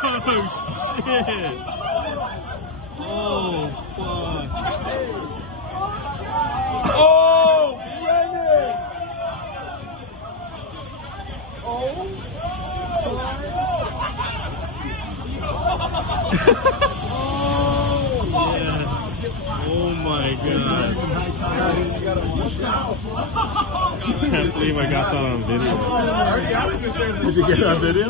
shit! Oh, fuck. Oh, Brennan! Oh, Yes. Oh my god. I can't believe I got that on video. Did you get that video?